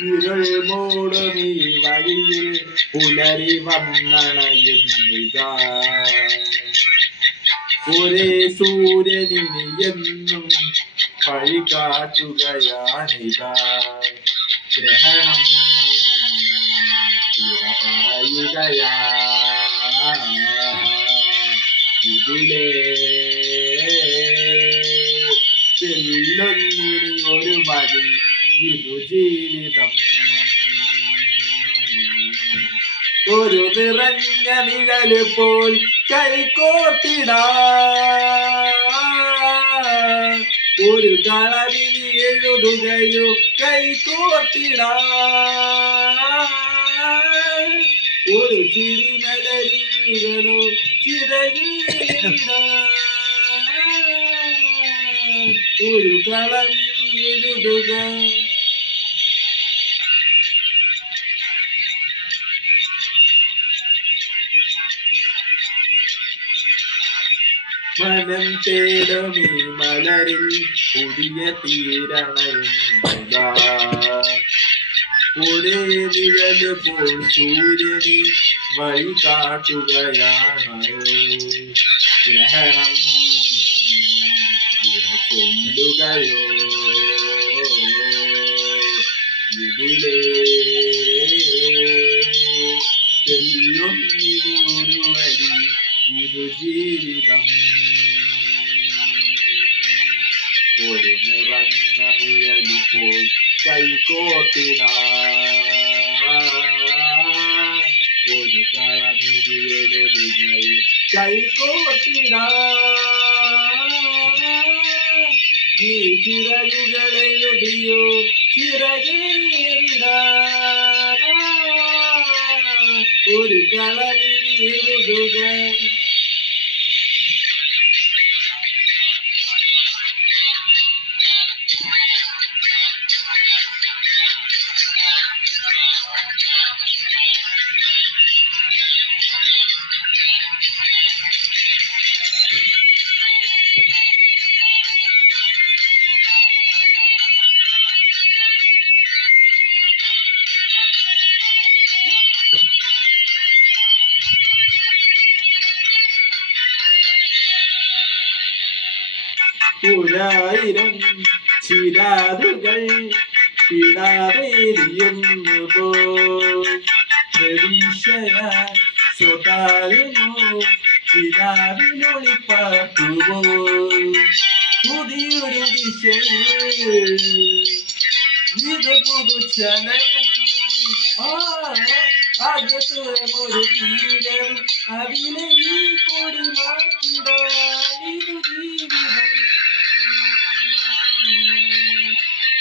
ഇരുൾ മൂടുമീ വഴിയിൽ പുലരി വന്നണയുന്നിതാ. ഒരേ സൂര്യനിനി എന്നും വഴി കാട്ടുകയാണിതാ. ഗ്രഹണം പറയുകയാ ഇതിലേ ചെല്ലൊന്നിനി ഒരു മതി ഇതു ജീവിതം. ഒരു നിറഞ്ഞ നിഴല് പോൽ കൈകോർത്തിടാ. ഒരു കളവിനി എഴുതുകയോ കൈകോർത്തിടാ. ഒരു ചിരിമലരികളോ ചിറകേറിടാ. ഒരു കളവിനി എഴുതുക. മനം തേടും ഈ മലരിൽ പുതിയ തീരണയുണ്ടാ. ഒരേ നിഴല് പോൽ സൂര്യന് വഴി കാട്ടുകയാണോ. ഗ്രഹണം ചൊല്ലുകയോ ഇതിലേ ചെല്ലൊന്നിനി ഒരു വഴി ഇതു ജീവിതം. ഒരു നിറഞ്ഞ നിഴല് പോൽ കൈകോർത്തിടാ. ഒരു കളമിനി എഴുതുകയോ കൈകോർത്തിടാ. ഈ ചിറകുകളെഴുതിയോ ചിറകേറിടാ. ഒരു കളമിനി എഴുതുക. ഒരായിരം ചിരാതുകൾ ഇടാതെരിയുന്നു പോൽ പ്രതീക്ഷയ സ്വതാരുമോ കിനാവിനൊളിപ്പാട്ടുമോ. പുതിയൊരു ദിശയിൽ ഇത് പുതുചലനം. അകത്തുമൊരു തീരം അതിലെ ഈ കൊടി മാറ്റിടാൻ ഇതു ജീവിതം.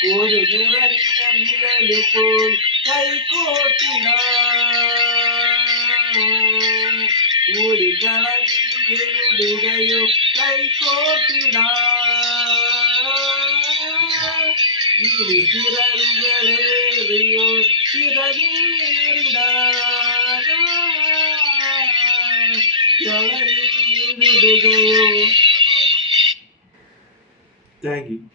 ഒരു നിറഞ്ഞ നിഴല് പോൽ കൈകോർത്തിടാ. ഒരു കളവിനി എഴുതുകയോ കൈകോർത്തിടാ. ഇനി ചിറകുകളേറിയോ ചിറകേറിടാ. കളവിനി എഴുതുകയോ. Thank you.